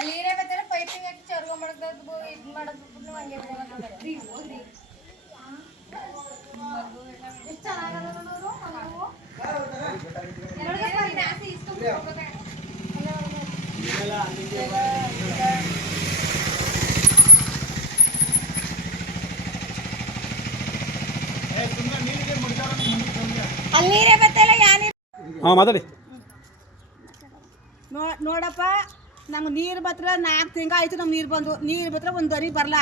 ಅಲ್ಲಿ ಏನೇ ಬರ್ತಾರೆ ಪೈಪಿಂಗ್ ಹಾಕಿ ಚರ್ಗ ಮಾಡದ್ದು ಇದು ಮಾಡೋದು ಹಂಗೆ ಬಿಡೋದು ಹೋಗ್ರಿ ಎಷ್ಟು ಚೆನ್ನಾಗದ ನೋಡು ನಾವು ಎರಡು ಜಾಸ್ತಿ ಇಸ್ಕೊಂಡು ಹೋಗಬೇಕು ಇಲ್ಲ ಅಲ್ಲಿಗೆ ಅಲ್ಲಿ ನೀರೇ ಬತ್ತಲ್ಲ ಯಾನಿ ಹಾಂ ಮಾತಾಡಿ ನೋಡಪ್ಪ ನಮ್ಗೆ ನೀರು ಬತ್ರ 4 ತಿಂಗಳು ಆಯ್ತು ನಮ್ಗೆ ನೀರು ಬಂದು ನೀರು ಬತ್ರ ಒಂದು ದರಿ ಬರಲ್ಲ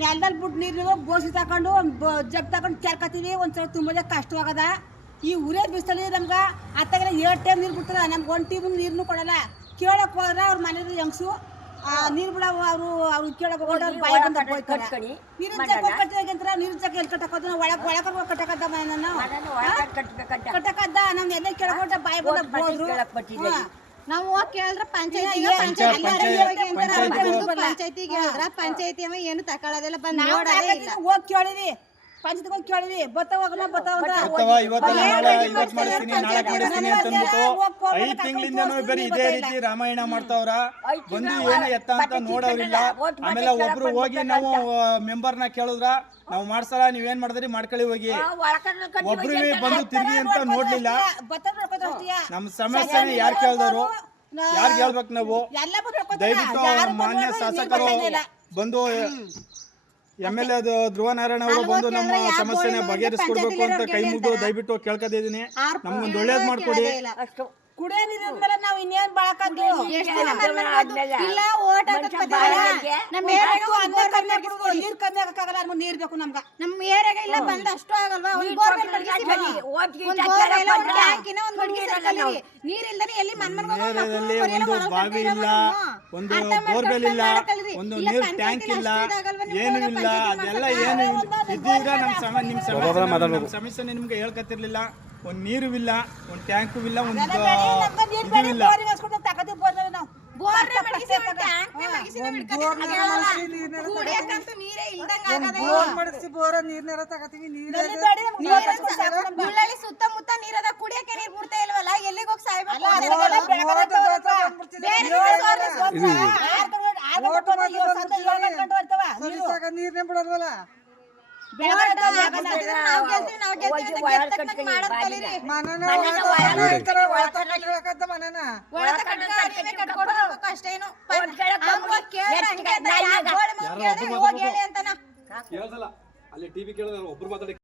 ನೆಲದಲ್ಲಿ ಬಿಟ್ಟು ನೀರು ಬೋಸಿ ತಗೊಂಡು ಒಂದು ಜಗ್ ತಗೊಂಡು ಕೆರ್ಕತ್ತೀವಿ ಒಂದ್ಸಲ ತುಂಬ ಕಷ್ಟವಾಗದ ಈ ಉರೇ ಬಿಸಿಲಲ್ಲಿ ನಮ್ಗೆ ಅತ್ತಾಗೆಲ್ಲ 7 ಟೈಮ್ ನೀರು ಬಿಡ್ತಾರ ನಮ್ಗೆ 1 ಟೈಮ್ ನೀರನ್ನು ಕೊಡಲ್ಲ ಕೇಳಕ್ಕೆ ಹೋದ್ರೆ ಅವ್ರ ಮನೇಲಿ ಹೆಂಗ್ಸು ನೀರು ಬಿಡ ಅವ್ರು ಕೇಳಕ್ಕೆ ಹೋಗೋದು ಬಾಯಿ ಬಂದ ನೀರಿನ ಜಗ್ ಕಟ್ಟಿದಂತರ ನೀರಿನ ಜಗ್ ಎಲ್ಲಿ ಕಟ್ಟಕೋದು ಒಳಗೆ ಕಟ್ಟಕದ್ದ ಮನೆ ಕಟ್ಟಕದ್ದ ನಮ್ ಎಲ್ಲ ಕೇಳಕೊಂಡ ಬಾಯಿ ಬಂದ ಹೋದ್ರು ನಾವು ಹೋಗಿ ಕೇಳಿದ್ರೆ ಪಂಚಾಯತಿಗೆ ಹೇಳಿದ್ರ ಪಂಚಾಯತಿ ಏನು ತಕೊಳ್ಳೋದಿಲ್ಲ ಬಂದ್ ನೋಡೋದೇ ಇಲ್ಲ ಹೋಗಿ ಕೇಳಿವಿ ಪಂಚಾಯತ್ ಹೋಗಿ ಕೇಳಿವಿ ಬರೀ ಇದೇ ರೀತಿ ರಾಮಾಯಣ ಮಾಡ್ತಾವ್ರ ಬಂದು ಏನು ಎತ್ತ ಅಂತ ನೋಡೋರಿಲ್ಲ ಆಮೇಲೆ ಒಬ್ರು ಹೋಗಿ ನಾವು ಮೆಂಬರ್ನ ಕೇಳಿದ್ರ ನಾವು ಮಾಡ್ಸಲ್ಲ ನೀವೇನ್ ಮಾಡಿದ್ರಿ ಮಾಡ್ಕೊಳ್ಳಿ ಹೋಗಿ ಒಬ್ರು ಬಂದು ತಿರ್ಗಿ ಅಂತ ನೋಡ್ಲಿಲ್ಲ ನಮ್ ಸಮಸ್ಯೆನ ಯಾರು ಕೇಳಿದವರು ಯಾರು ಹೇಳ್ಬೇಕು ನಾವು ದಯವಿಟ್ಟು ಮಾನ್ಯ ಶಾಸಕರು ಬಂದು MLA ಧ್ರುವ ನಾರಾಯಣ ಅವರು ಬಂದು ನಮ್ಮ ಸಮಸ್ಯೆನ ಬಗೆಹರಿಸ್ಕೊಡ್ಬೇಕು ಅಂತ ಕೈ ಮುಗಿದು ದಯವಿಟ್ಟು ಕೇಳ್ಕೊತಿದ್ದೀನಿ ನಮ್ಗೊಂದು ಒಳ್ಳೇದ್ ಮಾಡ್ಕೊಡಿ ಕುಡಿಯೋ ನೀರಿನ ನಾವು ಇನ್ನೇನ್ ಬಾಳಕಂದು ಇಲ್ಲ ಓಟ್ ನೀರ್ ಕಮ್ಮಿ ಆಗಕ್ಕಾಗಲ್ಲ ನೀರ್ ಬೇಕು ನಮ್ಗ ನಮ್ಮ ಏರಿಯಾಗ ಇಲ್ಲ ಬಂದ ಅಷ್ಟು ಆಗಲ್ವಾ ನೀರ್ ಇಲ್ದಾನೆ ಎಲ್ಲಿ ಒಂದು ಬಾವಿ ಇಲ್ಲ ಒಂದು ಬೋರ್ವೆಲ್ ಇಲ್ಲ ಒಂದು ನೀರ್ ಟ್ಯಾಂಕ್ ಇಲ್ಲ ಏನು ಇಲ್ಲ ಅದೆಲ್ಲ ಏನು ಇದ್ದಿದ್ರೆ ನಮ್ಮ ಸಮಸ್ಯೆ ನಿಮ್ಗೆ ಹೇಳ್ಕತ್ತಿರ್ಲಿಲ್ಲ ಒಂದ್ ನೀರು ಇಲ್ಲ ಒಂದ್ ಟ್ಯಾಂಕು ಇಲ್ಲ ಒಂದ್ ಇಲ್ಲ ಸುತ್ತಮುತ್ತ ನೀರದ ಕುಡಿಯಕ್ಕೆ ನೀರ್ ಬಿಡ್ತಾ ಇಲ್ವಲ್ಲ ಎಲ್ಲಿಗೆ ಹೋಗಿ ಸಾಯ್ಬೇಕು ನೀರ್ನೇ ಬಿಡಲ್ವಲ್ಲ ಅಲ್ಲಿ ಟಿವಿ ಕೇಳಿದ್ರೆ ಒಬ್ರು ಮಾತಾಡಿ